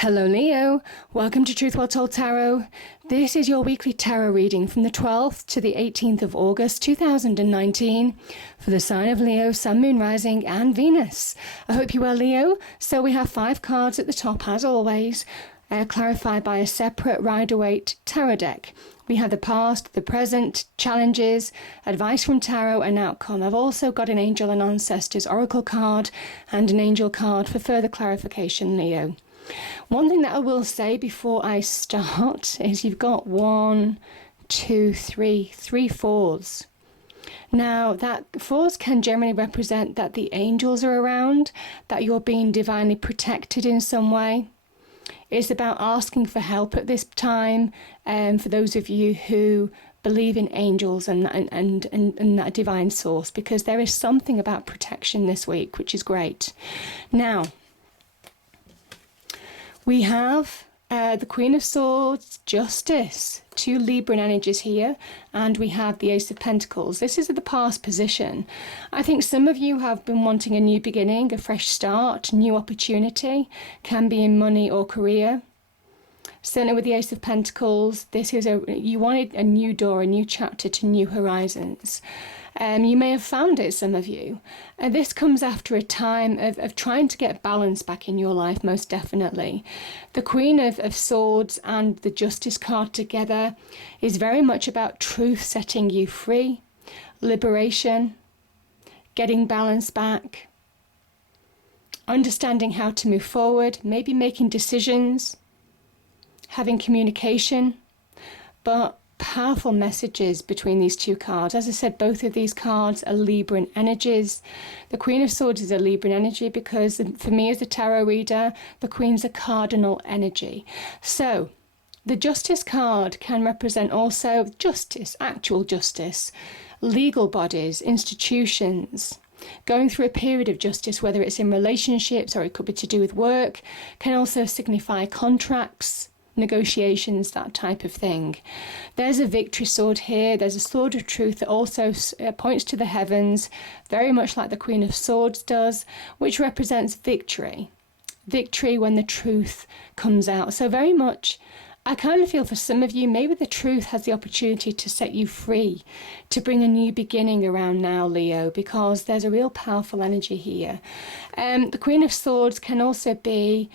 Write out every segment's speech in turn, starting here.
Hello Leo, welcome to Truth Well Told Tarot. This is your weekly tarot reading from the 12th to the 18th of August 2019 for the sign of Leo, Sun, Moon, Rising and Venus. I hope you are Leo. So we have 5 cards at the top as always, clarified by a separate Rider-Waite tarot deck. We have the past, the present, challenges, advice from tarot and outcome. I've also got an Angel and Ancestors Oracle card and an Angel card for further clarification, Leo. One thing that I will say before I start is you've got 3 fours. Now, that 4s can generally represent that the angels are around, that you're being divinely protected in some way. It's about asking for help at this time, for those of you who believe in angels and that divine source, because there is something about protection this week, which is great. Now, we have the Queen of Swords, Justice, 2 Libran energies here, and we have the Ace of Pentacles. This is the past position. I think some of you have been wanting a new beginning, a fresh start, new opportunity, can be in money or career. Certainly with the Ace of Pentacles, this is you wanted a new door, a new chapter to new horizons. You may have found it, some of you. This comes after a time of trying to get balance back in your life, most definitely. The Queen of Swords and the Justice card together is very much about truth setting you free, liberation, getting balance back, understanding how to move forward, maybe making decisions, having communication, but powerful messages between these 2 cards. As I said, both of these cards are Libran energies. The Queen of Swords is a Libran energy because for me as a tarot reader, the Queen's a cardinal energy. So the Justice card can represent also justice, actual justice, legal bodies, institutions, going through a period of justice, whether it's in relationships or it could be to do with work, can also signify contracts, negotiations, that type of thing. There's a victory sword here. There's a sword of truth that also points to the heavens, very much like the Queen of Swords does, which represents victory. Victory when the truth comes out. So very much, I kind of feel for some of you, maybe the truth has the opportunity to set you free, to bring a new beginning around now, Leo, because there's a real powerful energy here. The Queen of Swords can also be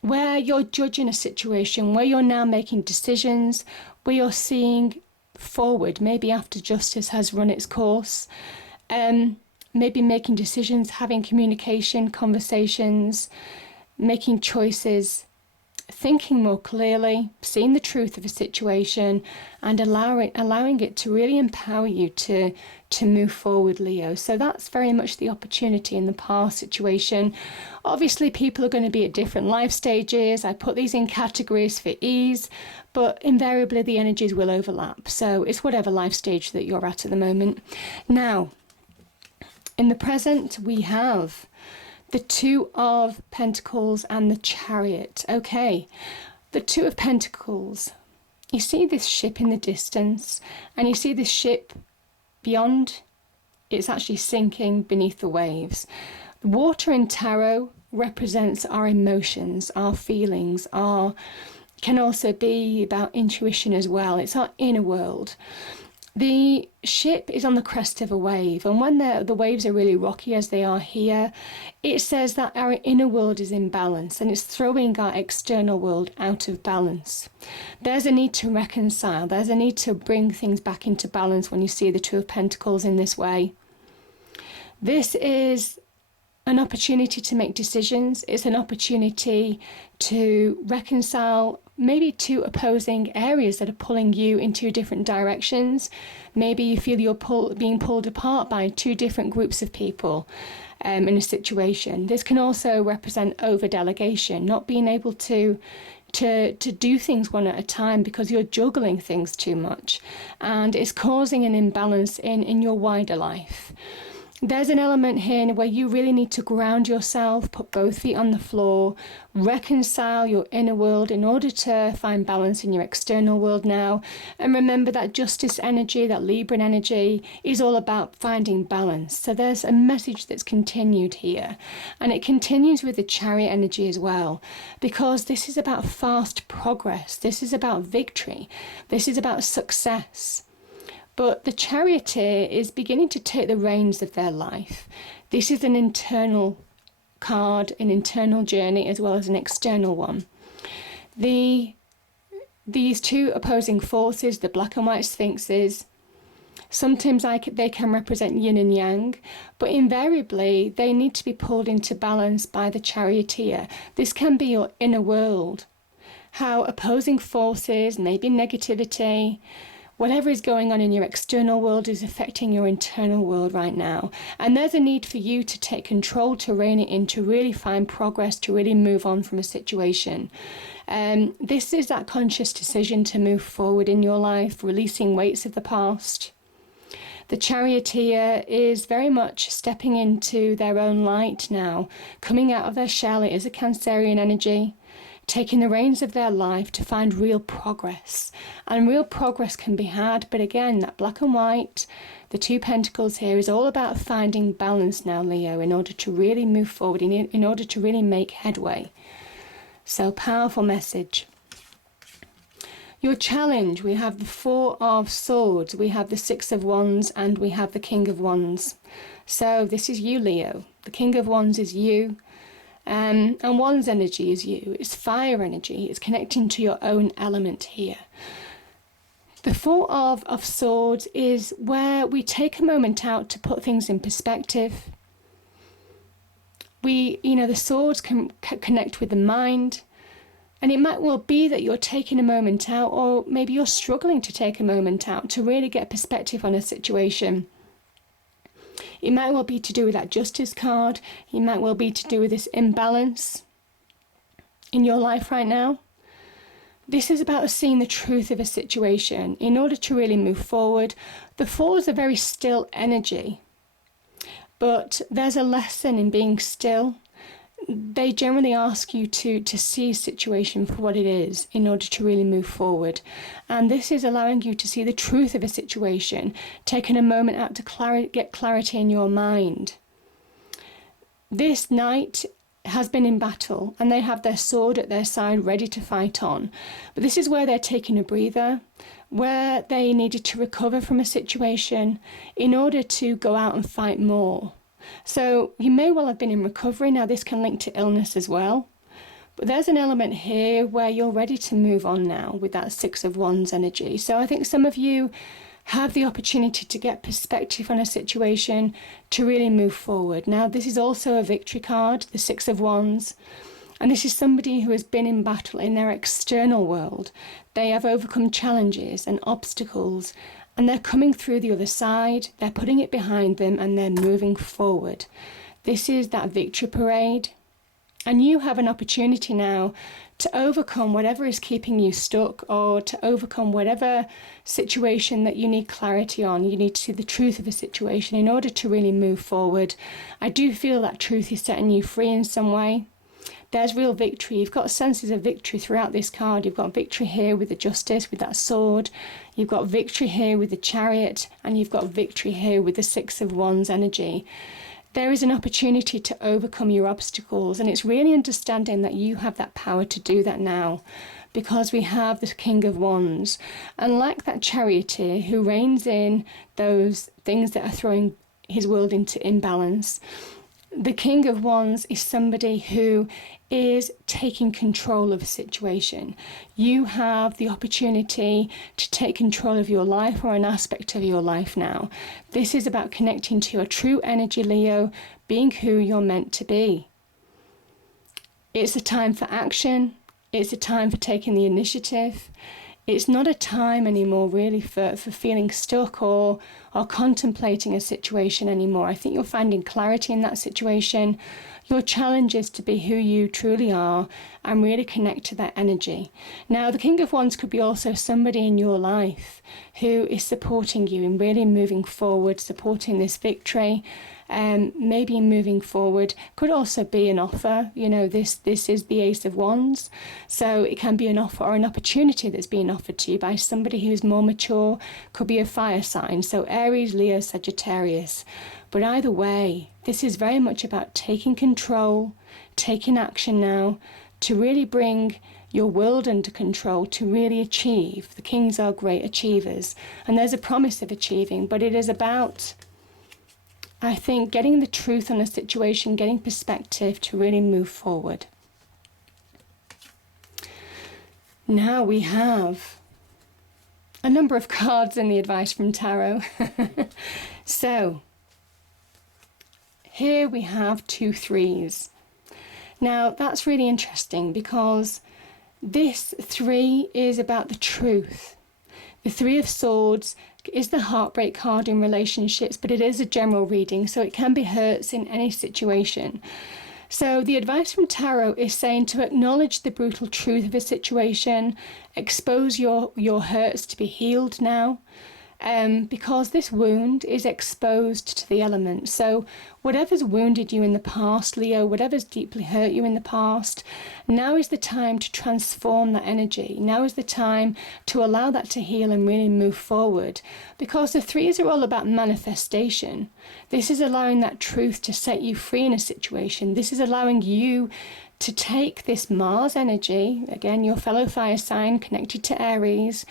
where you're judging a situation, where you're now making decisions, where you're seeing forward, maybe after justice has run its course, maybe making decisions, having communication, conversations, making choices, thinking more clearly, seeing the truth of a situation and allowing it to really empower you to move forward, Leo. So that's very much the opportunity in the past situation. Obviously, people are going to be at different life stages. I put these in categories for ease, but invariably the energies will overlap. So it's whatever life stage that you're at the moment. Now, in the present, we have the 2 of Pentacles and the Chariot. Okay, the 2 of Pentacles. You see this ship in the distance, and you see this ship beyond. It's actually sinking beneath the waves. The water in tarot represents our emotions, our feelings, can also be about intuition as well. It's our inner world. The ship is on the crest of a wave, and when the waves are really rocky as they are here, it says that our inner world is in balance and it's throwing our external world out of balance. There's a need to reconcile, there's a need to bring things back into balance when you see the 2 of Pentacles in this way. This is an opportunity to make decisions. It's an opportunity to reconcile maybe 2 opposing areas that are pulling you in 2 different directions. Maybe you feel you're being pulled apart by 2 different groups of people in a situation. This can also represent over-delegation, not being able to do things one at a time because you're juggling things too much, and it's causing an imbalance in your wider life. There's an element here where you really need to ground yourself, put both feet on the floor, reconcile your inner world in order to find balance in your external world now. And remember that justice energy, that Libran energy, is all about finding balance. So there's a message that's continued here. And it continues with the Chariot energy as well, because this is about fast progress. This is about victory. This is about success. But the Charioteer is beginning to take the reins of their life. This is an internal card, an internal journey, as well as an external one. These two opposing forces, the black and white sphinxes, sometimes they can represent yin and yang, but invariably they need to be pulled into balance by the Charioteer. This can be your inner world. How opposing forces, maybe negativity, whatever is going on in your external world is affecting your internal world right now. And there's a need for you to take control, to rein it in, to really find progress, to really move on from a situation. This is that conscious decision to move forward in your life, releasing weights of the past. The Charioteer is very much stepping into their own light now, coming out of their shell. It is a Cancerian energy, taking the reins of their life to find real progress. And real progress can be had, but again, that black and white, the two pentacles here, is all about finding balance now, Leo, in order to really move forward, in order to really make headway. So, powerful message. Your challenge, we have the Four of Swords, we have the Six of Wands, and we have the King of Wands. So this is you, Leo. The King of Wands is you. And Wands energy is you. It's fire energy. It's connecting to your own element here. The Four of Swords is where we take a moment out to put things in perspective. The swords can connect with the mind. And it might well be that you're taking a moment out, or maybe you're struggling to take a moment out to really get perspective on a situation. It might well be to do with that Justice card. It might well be to do with this imbalance in your life right now. This is about seeing the truth of a situation in order to really move forward. The Four is a very still energy, but there's a lesson in being still. They generally ask you to see a situation for what it is in order to really move forward. And this is allowing you to see the truth of a situation, taking a moment out to get clarity in your mind. This knight has been in battle and they have their sword at their side ready to fight on. But this is where they're taking a breather, where they needed to recover from a situation in order to go out and fight more. So you may well have been in recovery. Now this can link to illness as well. But there's an element here where you're ready to move on now with that Six of Wands energy. So I think some of you have the opportunity to get perspective on a situation to really move forward. Now this is also a victory card, the Six of Wands. And this is somebody who has been in battle in their external world. They have overcome challenges and obstacles. And they're coming through the other side, they're putting it behind them, and they're moving forward. This is that victory parade. And you have an opportunity now to overcome whatever is keeping you stuck, or to overcome whatever situation that you need clarity on. You need to see the truth of a situation in order to really move forward. I do feel that truth is setting you free in some way. There's real victory. You've got senses of victory throughout this card. You've got victory here with the Justice, with that sword. You've got victory here with the Chariot. And you've got victory here with the Six of Wands energy. There is an opportunity to overcome your obstacles. And it's really understanding that you have that power to do that now. Because we have the King of Wands. And like that Charioteer who reins in those things that are throwing his world into imbalance, the King of Wands is somebody who is taking control of a situation. You have the opportunity to take control of your life, or an aspect of your life now. This is about connecting to your true energy, Leo, being who you're meant to be. It's a time for action. It's a time for taking the initiative. It's not a time anymore really for feeling stuck or contemplating a situation anymore. I think you're finding clarity in that situation. Your challenge is to be who you truly are and really connect to that energy. Now, the King of Wands could be also somebody in your life who is supporting you in really moving forward, supporting this victory. maybe moving forward. Could also be an offer. This is the Ace of Wands, so it can be an offer or an opportunity that's being offered to you by somebody who's more mature. Could be a fire sign, so Aries, Leo, Sagittarius. But either way, this is very much about taking control, taking action now to really bring your world under control, to really achieve. The kings are great achievers, and there's a promise of achieving, but it is about, I think, getting the truth on a situation, getting perspective to really move forward. Now we have a number of cards in the advice from tarot. So here we have 2 threes. Now that's really interesting because this 3 is about the truth. The 3 of Swords is the heartbreak card in relationships, but it is a general reading, so it can be hurts in any situation. So the advice from tarot is saying to acknowledge the brutal truth of a situation, expose your hurts to be healed now, because this wound is exposed to the elements. So whatever's wounded you in the past, Leo, whatever's deeply hurt you in the past, now is the time to transform that energy. Now is the time to allow that to heal and really move forward, because the 3s are all about manifestation. This is allowing that truth to set you free in a situation. This is allowing you to take this Mars energy, again, your fellow fire sign connected to Aries,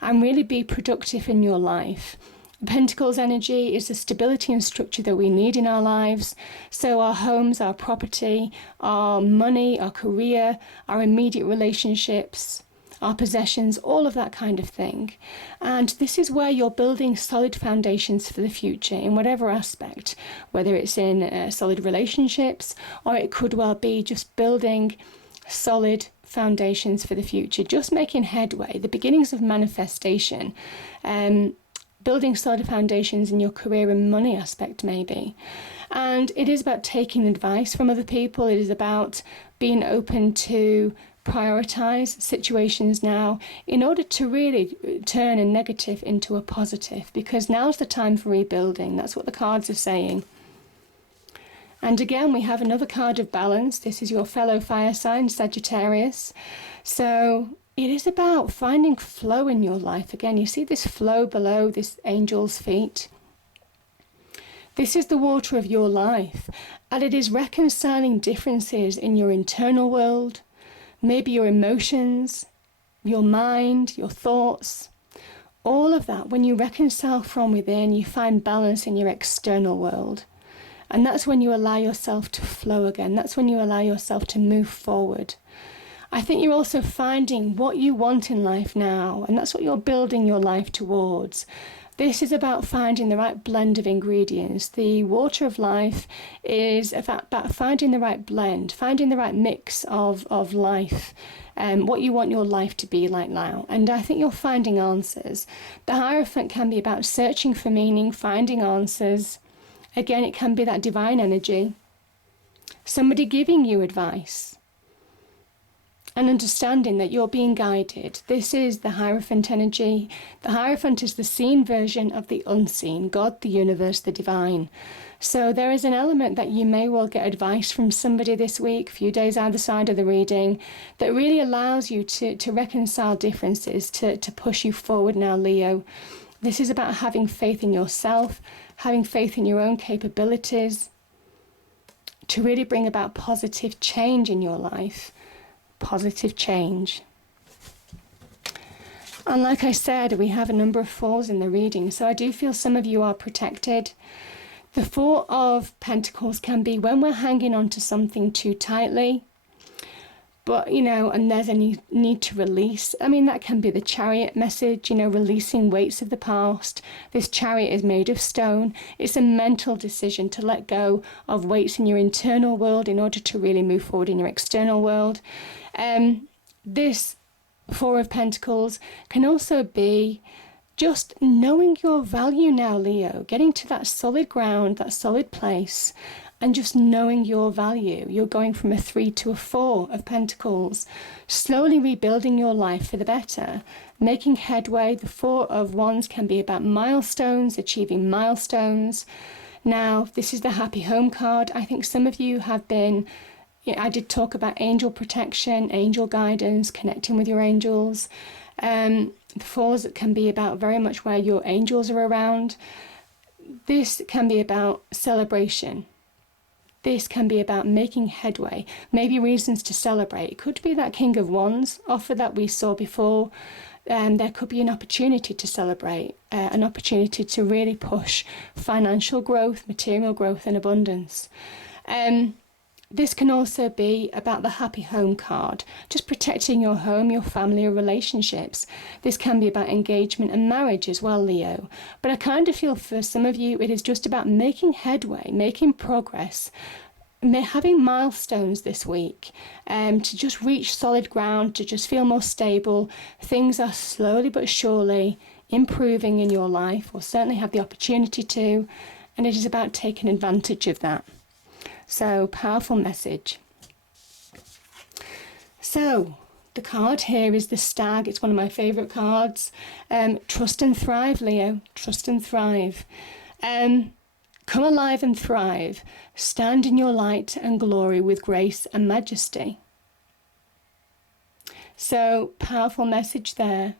and really be productive in your life. Pentacles energy is the stability and structure that we need in our lives. So our homes, our property, our money, our career, our immediate relationships, our possessions, all of that kind of thing. And this is where you're building solid foundations for the future in whatever aspect, whether it's in solid relationships, or it could well be just building solid foundations for the future, just making headway, the beginnings of manifestation, building solid foundations in your career and money aspect maybe. And it is about taking advice from other people. It is about being open to prioritize situations now in order to really turn a negative into a positive, because now's the time for rebuilding. That's what the cards are saying. And again, we have another card of balance. This is your fellow fire sign, Sagittarius. So it is about finding flow in your life. Again, you see this flow below this angel's feet. This is the water of your life, and it is reconciling differences in your internal world, maybe your emotions, your mind, your thoughts. All of that, when you reconcile from within, you find balance in your external world. And that's when you allow yourself to flow again. That's when you allow yourself to move forward. I think you're also finding what you want in life now, and that's what you're building your life towards. This is about finding the right blend of ingredients. The water of life is about finding the right blend, finding the right mix of life, what you want your life to be like now. And I think you're finding answers. The Hierophant can be about searching for meaning, finding answers. Again, it can be that divine energy, somebody giving you advice, and understanding that you're being guided. This is the Hierophant energy. The Hierophant is the seen version of the unseen, God, the universe, the divine. So there is an element that you may well get advice from somebody this week, a few days either side of the reading, that really allows you to reconcile differences, to push you forward now, Leo. This is about having faith in yourself, having faith in your own capabilities, to really bring about positive change in your life. Positive change. And like I said, we have a number of 4s in the reading, so I do feel some of you are protected. The 4 of Pentacles can be when we're hanging on to something too tightly, but, and there's a need to release. I mean, that can be the Chariot message, releasing weights of the past. This Chariot is made of stone. It's a mental decision to let go of weights in your internal world in order to really move forward in your external world. This 4 of Pentacles can also be just knowing your value now, Leo, getting to that solid ground, that solid place, and just knowing your value. You're going from a 3 to a 4 of Pentacles, slowly rebuilding your life for the better, making headway. The 4 of Wands can be about milestones, achieving milestones. Now, this is the happy home card. I think some of you have been, I did talk about angel protection, angel guidance, connecting with your angels. The fours can be about very much where your angels are around. This can be about celebration. This can be about making headway, maybe reasons to celebrate. It could be that King of Wands offer that we saw before. There could be an opportunity to celebrate, an opportunity to really push financial growth, material growth and abundance. This can also be about the happy home card, just protecting your home, your family, your relationships. This can be about engagement and marriage as well, Leo. But I kind of feel for some of you, it is just about making headway, making progress, having milestones this week, to just reach solid ground, to just feel more stable. Things are slowly but surely improving in your life, or certainly have the opportunity to, and it is about taking advantage of that. So, powerful message. So, the card here is the Stag. It's one of my favourite cards. Trust and thrive, Leo. Trust and thrive. Come alive and thrive. Stand in your light and glory with grace and majesty. So, powerful message there.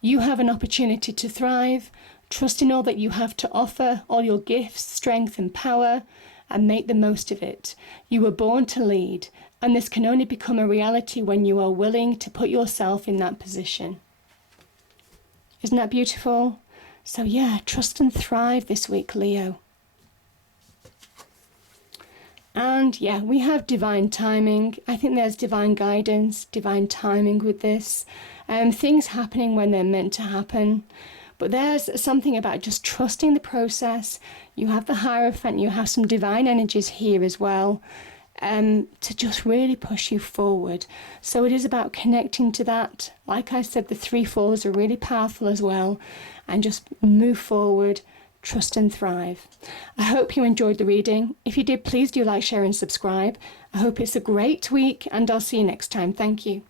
You have an opportunity to thrive. Trust in all that you have to offer, all your gifts, strength and power, and make the most of it. You were born to lead, and this can only become a reality when you are willing to put yourself in that position. Isn't that beautiful? So yeah, trust and thrive this week, Leo. And yeah, we have divine timing. I think there's divine guidance, divine timing with this. Things happening when they're meant to happen. But there's something about just trusting the process. You have the Hierophant, you have some divine energies here as well, to just really push you forward. So it is about connecting to that. Like I said, the 3 fours are really powerful as well. And just move forward, trust and thrive. I hope you enjoyed the reading. If you did, please do like, share and subscribe. I hope it's a great week, and I'll see you next time. Thank you.